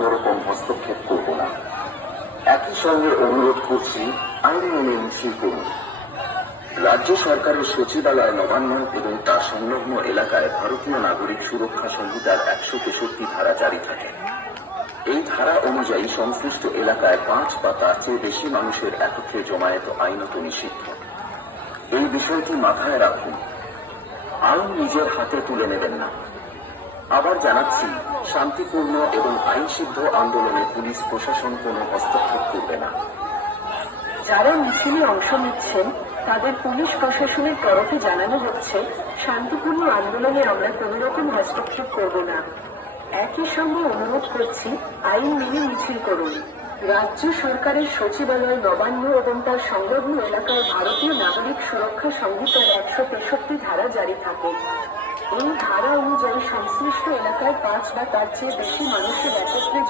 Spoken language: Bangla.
কোন রকম হস্তক্ষেপ করব না। একই সঙ্গে অনুরোধ করছি, আইন মেনে মিছিল করুন। রাজ্য সরকারের সচিবালয় নবান্ন এবং তার সংলগ্ন এলাকায় ভারতীয় নাগরিক সুরক্ষা সংহিতার 163 ধারা জারি থাকে। এই ধারা অনুযায়ী সংশ্লিষ্ট এলাকায় 5 বা তার চেয়ে বেশি মানুষের একত্রে জমায়েত আইনত নিষিদ্ধ। এই বিষয়টি মাথায় রাখুন, আইন নিজের হাতে তুলে নেবেন না। আবার জানাচ্ছি, শান্তিপূর্ণ এবং আইনসিদ্ধ আন্দোলনে পুলিশ প্রশাসন কোনো হস্তক্ষেপ করবে না। যারা মিছিলে অংশ নিচ্ছেন তাদের পুলিশ প্রশাসনের তরফে জানানো হচ্ছে, শান্তিপূর্ণ আন্দোলনে আমরা কোনো রকম হস্তক্ষেপ করব না। একই সঙ্গে অনুরোধ করছি, আইন মেনে মিছিল করুন। রাজ্য সরকারের সচিবালয় নবান্ন এবং তার সংলগ্ন এলাকায় ভারতীয় নাগরিক সুরক্ষা সংহিতার 163 ধারা জারি থাকে। এই ধারা অনুযায়ী সংশ্লিষ্ট এলাকায় 5 বা তার চেয়ে বেশি মানুষের একত্রে